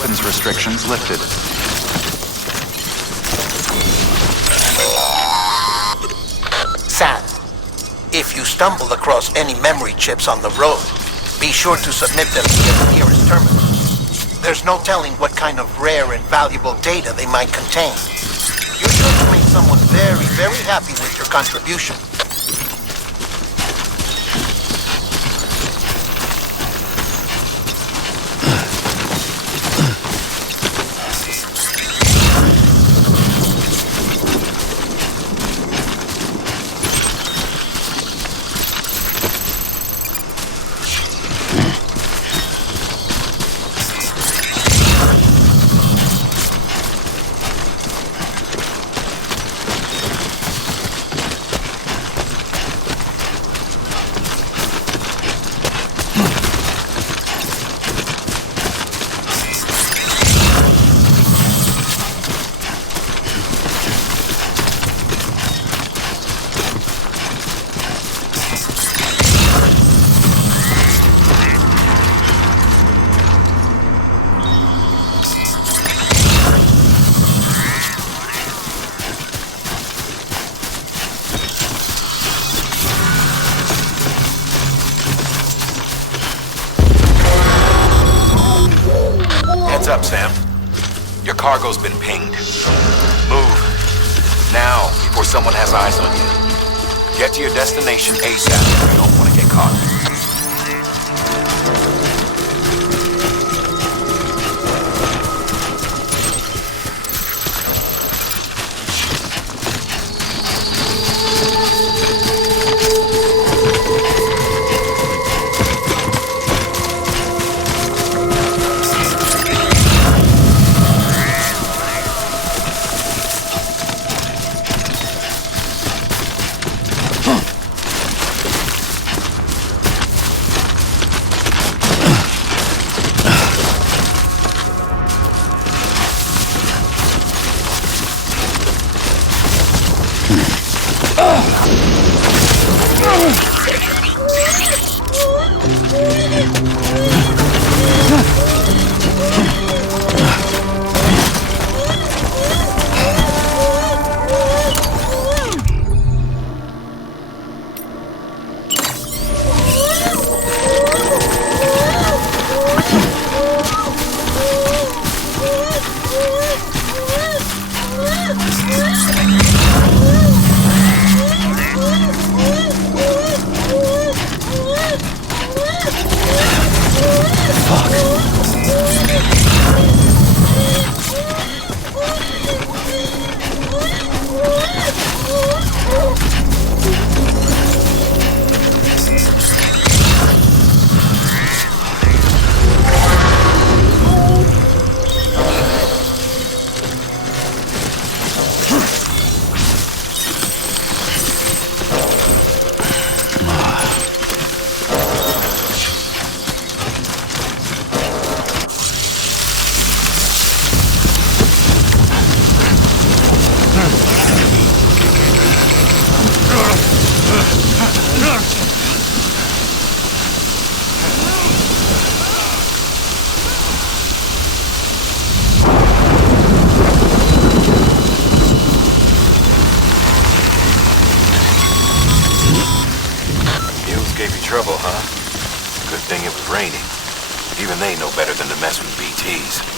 weapons restrictions lifted. Sam, if you stumble across any memory chips on the road, be sure to submit them via the nearest terminal. There's no telling what kind of rare and valuable data they might contain. You're sure to make someone very, very happy with your contribution. Up, Sam. Your cargo's been pinged. Move. Now, before someone has eyes on you. Get to your destination ASAP if you don't want to get caught. Trouble, huh? Good thing it was raining. Even they know better than to mess with BTs.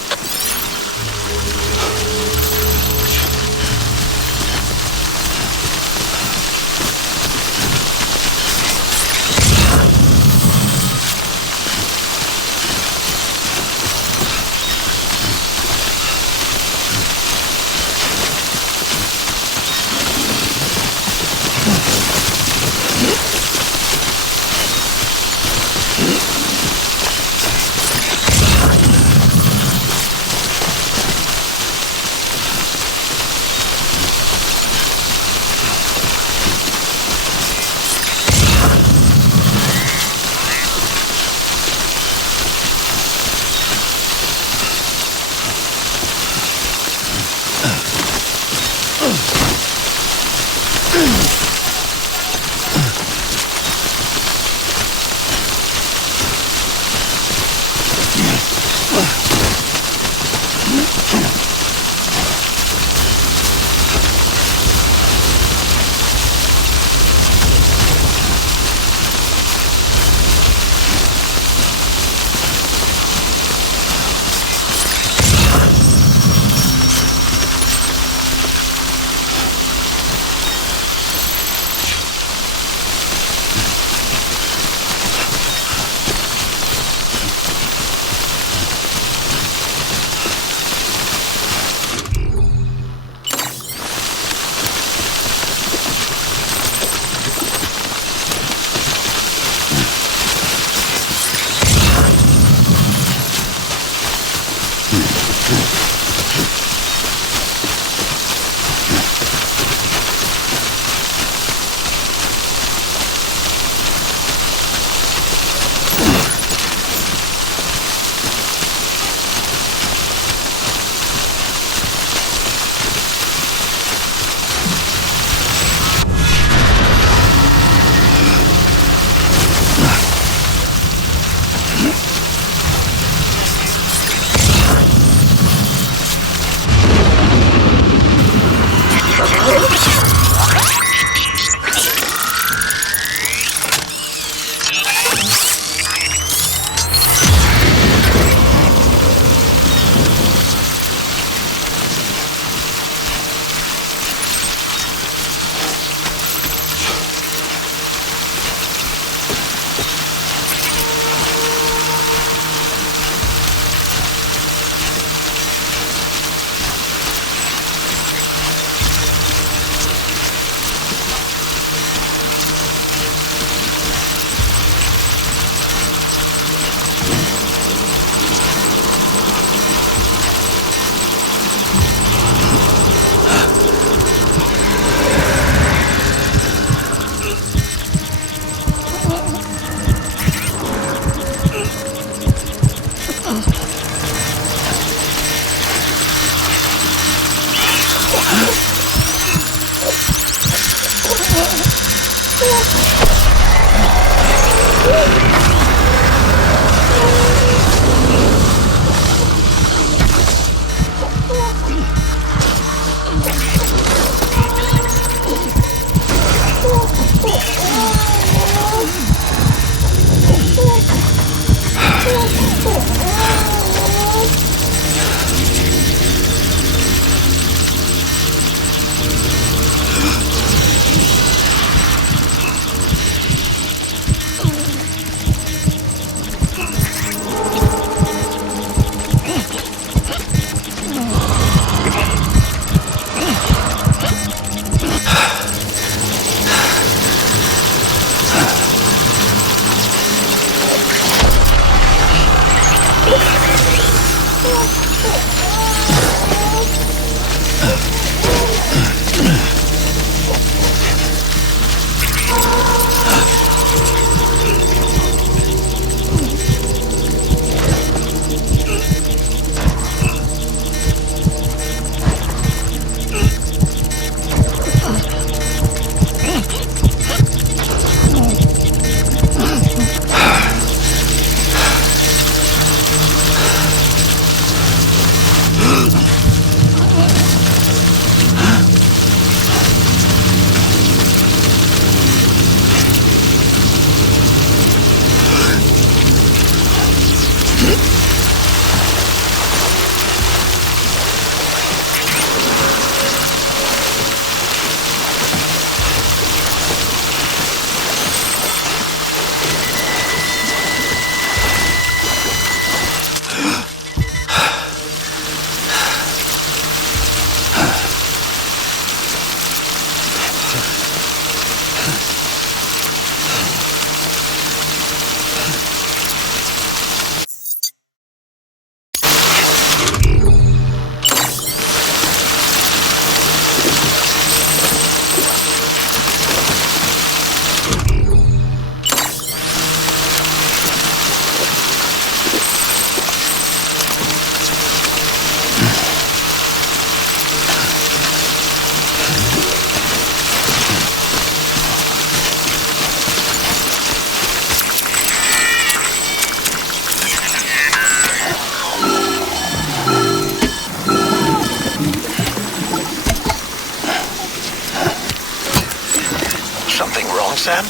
Sam?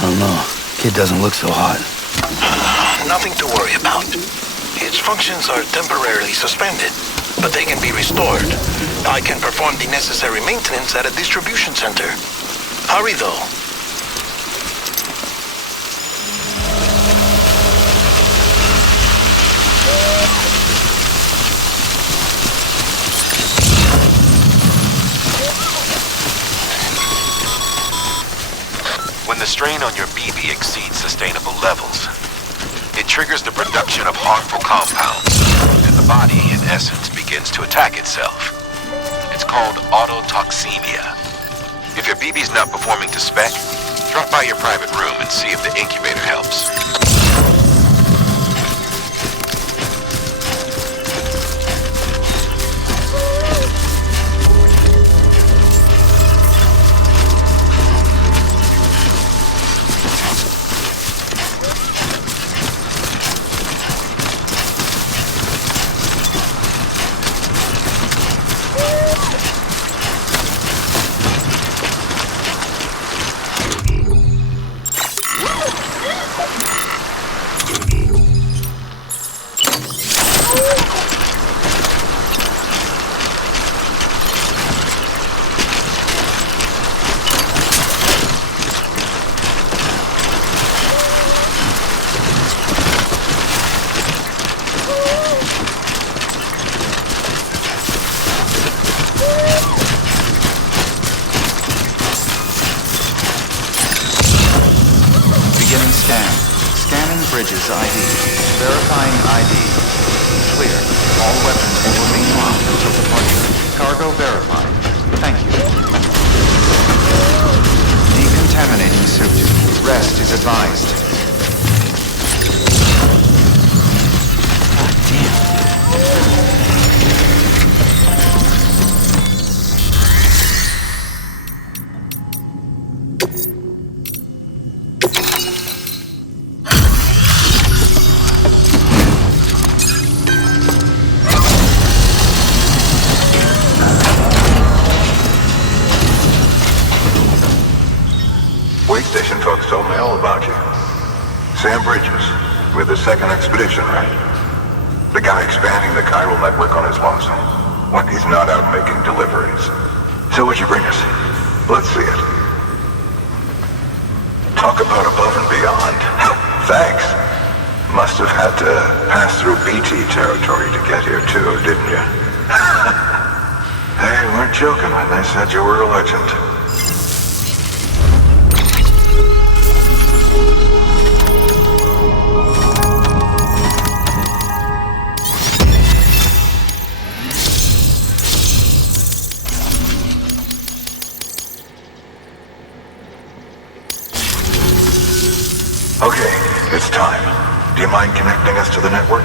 I don't know. Kid doesn't look so hot. Nothing to worry about. His functions are temporarily suspended, but they can be restored. I can perform the necessary maintenance at a distribution center. Hurry, though. When the strain on your BB exceeds sustainable levels, it triggers the production of harmful compounds, and the body, in essence, begins to attack itself. It's called autotoxemia. If your BB's not performing to spec, drop by your private room and see if the incubator helps. Bridges ID. Verifying ID. Clear. All weapons will remain locked until departure. Cargo verified. Thank you. Decontaminating suit. Rest is advised. God damn. Sam Bridges, with the second expedition, right? The guy expanding the chiral network on his lonesome, when he's not out making deliveries. So what'd you bring us? Let's see it. Talk about above and beyond. Thanks. Must have had to pass through BT territory to get here too, didn't you? They weren't joking when they said you were a legend. Okay, it's time. Do you mind connecting us to the network?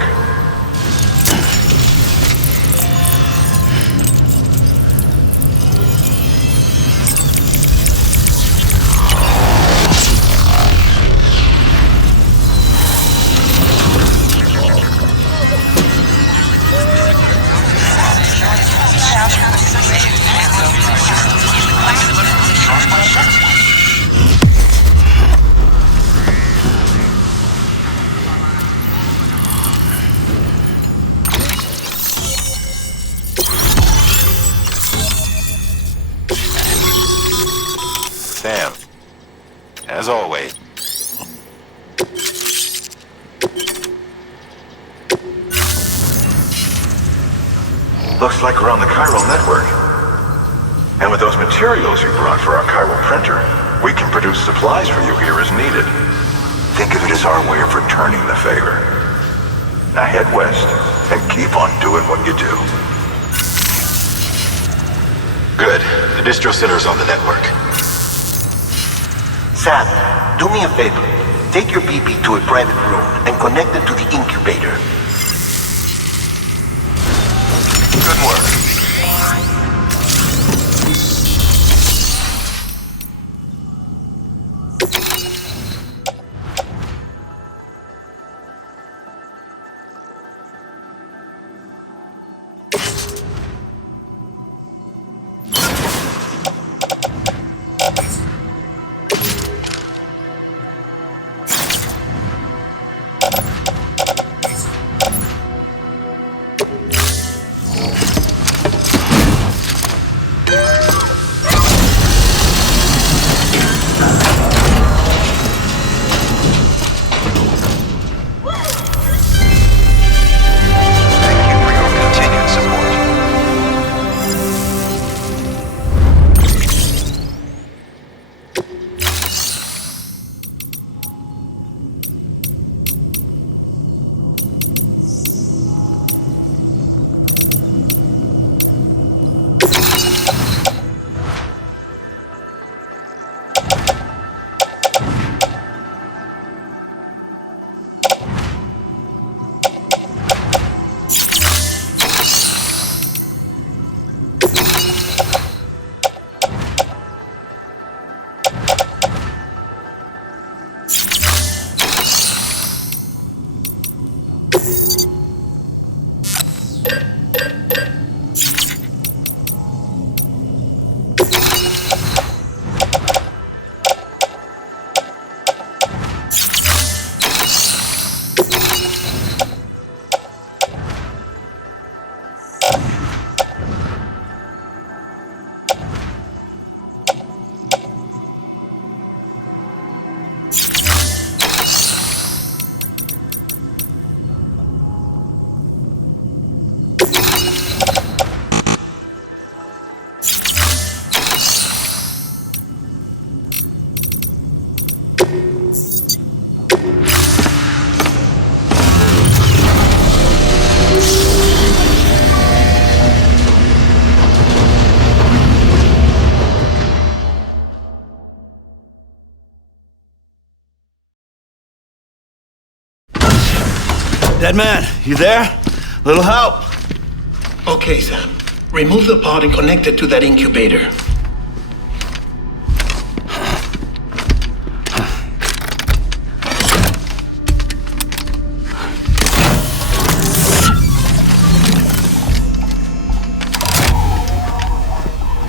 Sam, as always. Looks like we're on the chiral network. And with those materials you brought for our chiral printer, we can produce supplies for you here as needed. Think of it as our way of returning the favor. Now head west and keep on doing what you do. Good. The distro center's on the network. Sam, do me a favor. Take your BB to a private room and connect it to the incubator. Good work. Dead man, you there? Little help? Okay, Sam. Remove the pod and connect it to that incubator.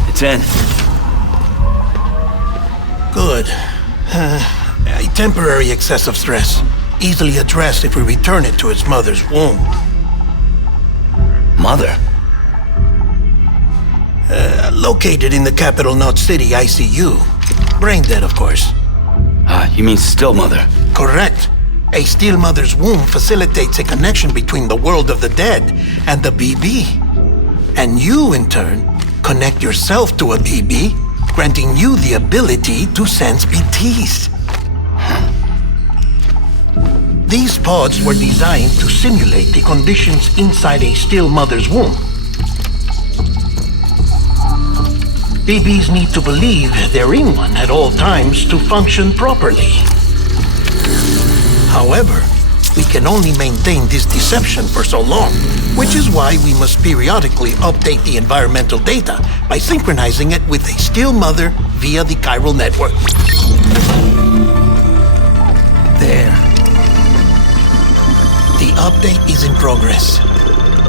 It's in. Good. A temporary excessive stress. Easily addressed if we return it to its mother's womb. Mother? Located in the capital Knot City ICU. Brain dead, of course. You mean still mother? Correct. A still mother's womb facilitates a connection between the world of the dead and the BB. And you, in turn, connect yourself to a BB, granting you the ability to sense BTs. These pods were designed to simulate the conditions inside a still mother's womb. BBs need to believe they're in one at all times to function properly. However, we can only maintain this deception for so long, which is why we must periodically update the environmental data by synchronizing it with a still mother via the chiral network. There. The update is in progress.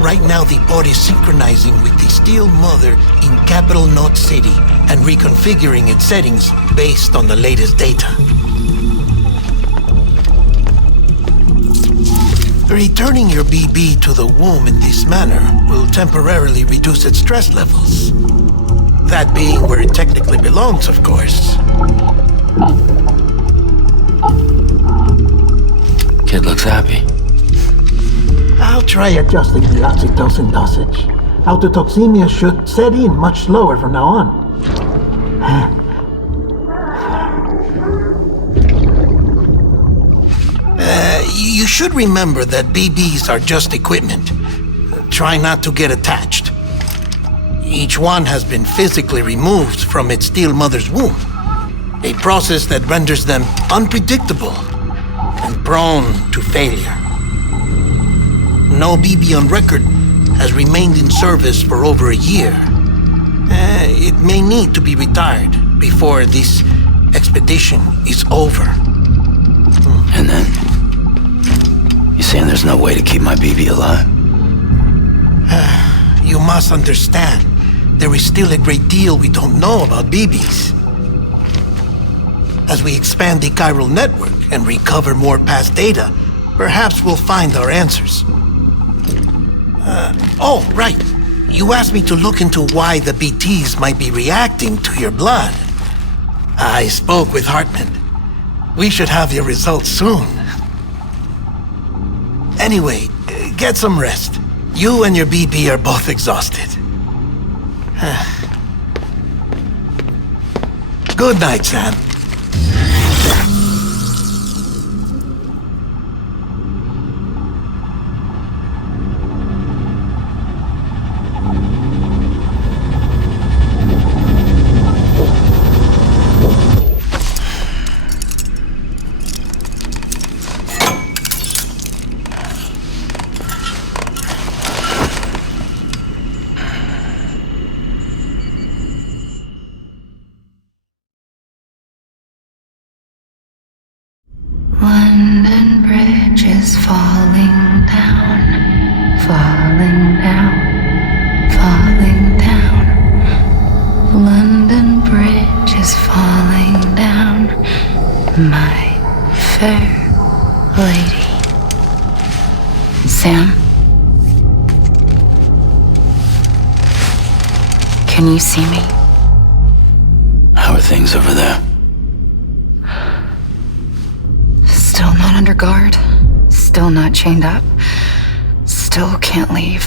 Right now, the pod is synchronizing with the still mother in capital Knot City and reconfiguring its settings based on the latest data. Returning your BB to the womb in this manner will temporarily reduce its stress levels. That being where it technically belongs, of course. Kid looks happy. I'll try adjusting the oxytocin dosage. Autotoxemia should set in much slower from now on. You should remember that BBs are just equipment. Try not to get attached. Each one has been physically removed from its still mother's womb. A process that renders them unpredictable and prone to failure. No BB on record has remained in service for over a year. It may need to be retired before this expedition is over. And then? You saying there's no way to keep my BB alive? You must understand, there is still a great deal we don't know about BBs. As we expand the chiral network and recover more past data, perhaps we'll find our answers. Oh, right. You asked me to look into why the BTs might be reacting to your blood. I spoke with Hartman. We should have your results soon. Anyway, get some rest. You and your BB are both exhausted. Good night, Sam. London Bridge is falling down, falling down, falling down. London Bridge is falling down, my fair lady. Sam? Can you see me? How are things over there? Still not under guard, still not chained up, still can't leave.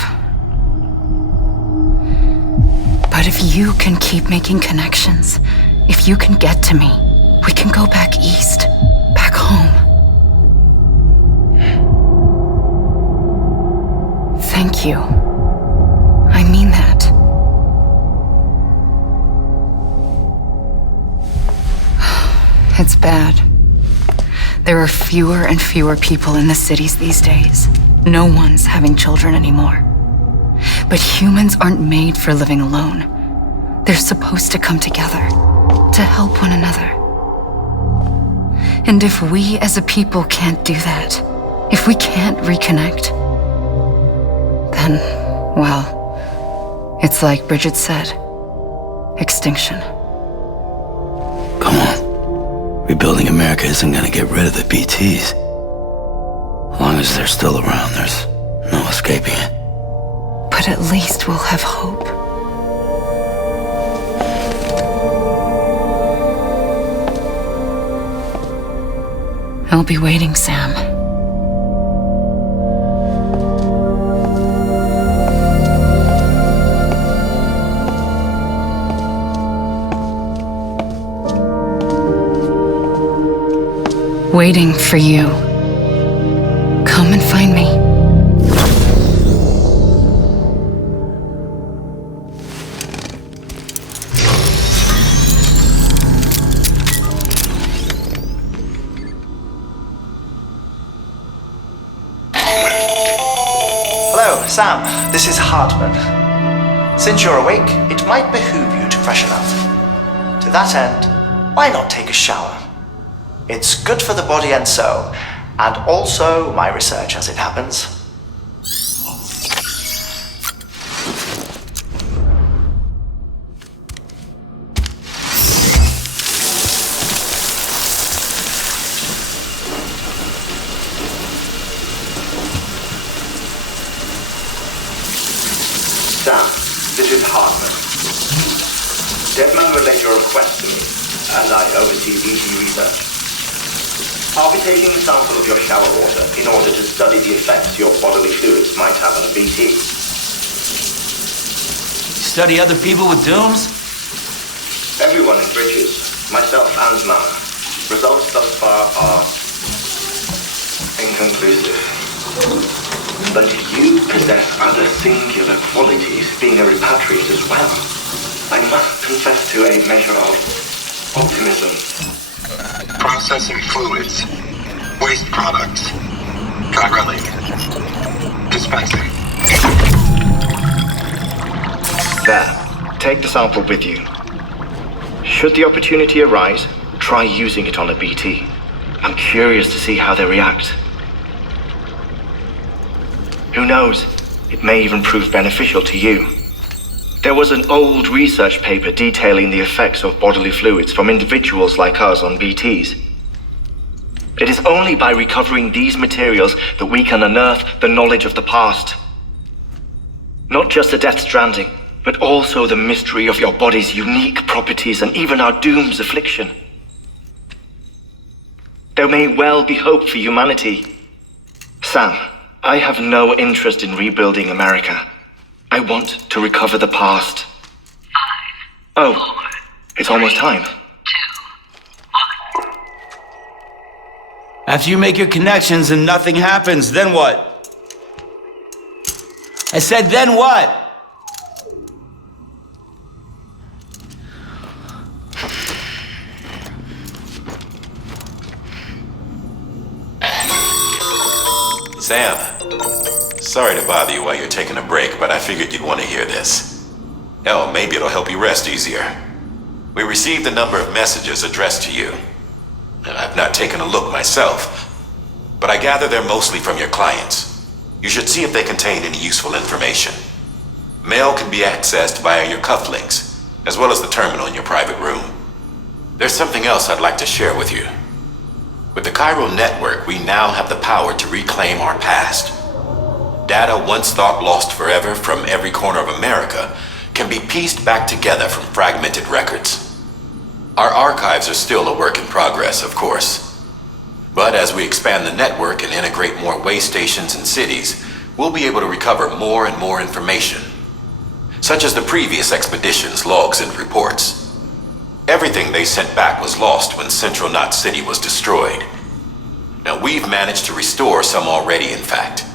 But if you can keep making connections, if you can get to me, we can go back east, back home. Thank you. I mean that. It's bad. There are fewer and fewer people in the cities these days. No one's having children anymore. But humans aren't made for living alone. They're supposed to come together, to help one another. And if we as a people can't do that, if we can't reconnect, then, well, it's like Bridget said, extinction. Come on. Rebuilding America isn't gonna get rid of the BTs. As long as they're still around, there's no escaping it. But at least we'll have hope. I'll be waiting, Sam. Waiting for you. Come and find me. Hello, Sam. This is Hartman. Since you're awake, it might behoove you to freshen up. To that end, why not take a shower? It's good for the body and soul, and also my research as it happens. Sam, this is Hartman. Deadman relayed your request to me, and I oversee BT research. I'll be taking a sample of your shower water in order to study the effects your bodily fluids might have on a BT. Study other people with dooms? Everyone in Bridges, myself and Mama. Results thus far are inconclusive. But you possess other singular qualities, being a repatriate as well. I must confess to a measure of optimism. Processing fluids. Waste products. Drilling. Dispensing. There. Take the sample with you. Should the opportunity arise, try using it on a BT. I'm curious to see how they react. Who knows? It may even prove beneficial to you. There was an old research paper detailing the effects of bodily fluids from individuals like us on BTs. It is only by recovering these materials that we can unearth the knowledge of the past. Not just the death stranding, but also the mystery of your body's unique properties and even our doom's affliction. There may well be hope for humanity. Sam, I have no interest in rebuilding America. I want to recover the past. 5, Oh, 4, it's almost time. 2, 1. After you make your connections and nothing happens, then what? I said, then what? Sam, sorry to bother you while you're taking a break, but I figured you'd want to hear this. Hell, maybe it'll help you rest easier. We received a number of messages addressed to you. I've not taken a look myself, but I gather they're mostly from your clients. You should see if they contain any useful information. Mail can be accessed via your cufflinks, as well as the terminal in your private room. There's something else I'd like to share with you. With the Chiral network, we now have the power to reclaim our past. Data once thought lost forever from every corner of America can be pieced back together from fragmented records. Our archives are still a work in progress, of course. But as we expand the network and integrate more way stations and cities, we'll be able to recover more and more information, such as the previous expedition's logs and reports. Everything they sent back was lost when Central Knot City was destroyed. Now we've managed to restore some already, in fact.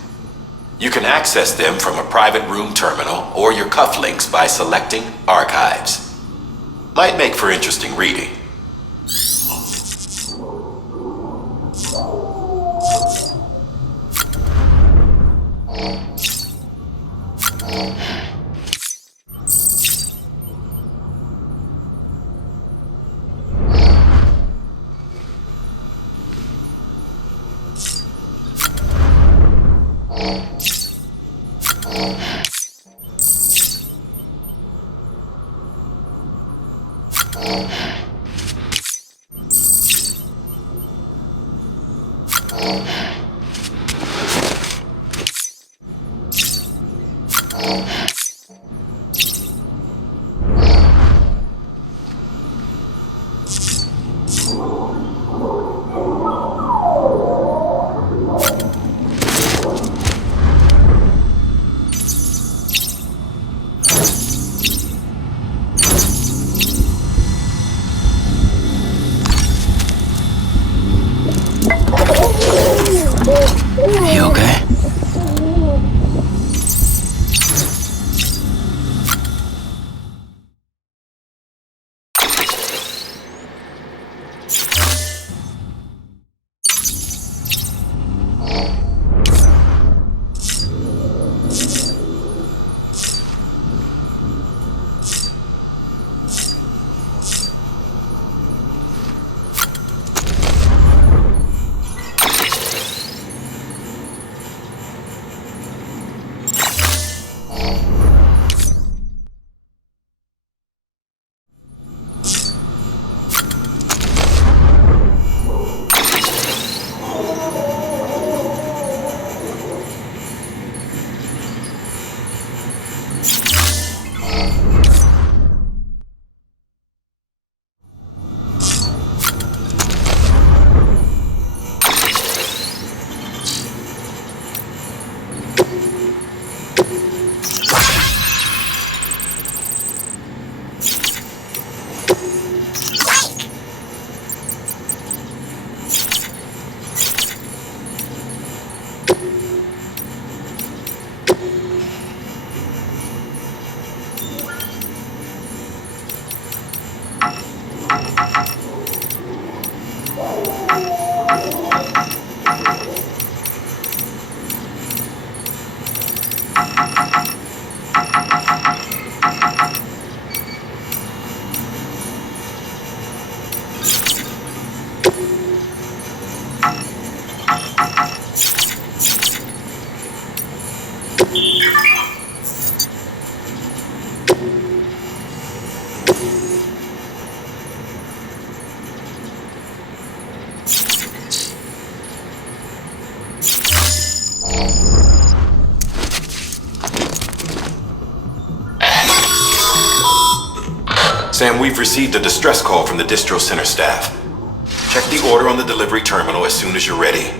You can access them from a private room terminal or your cufflinks by selecting Archives. Might make for interesting reading. You okay? Sam, we've received a distress call from the distro center staff. Check the order on the delivery terminal as soon as you're ready.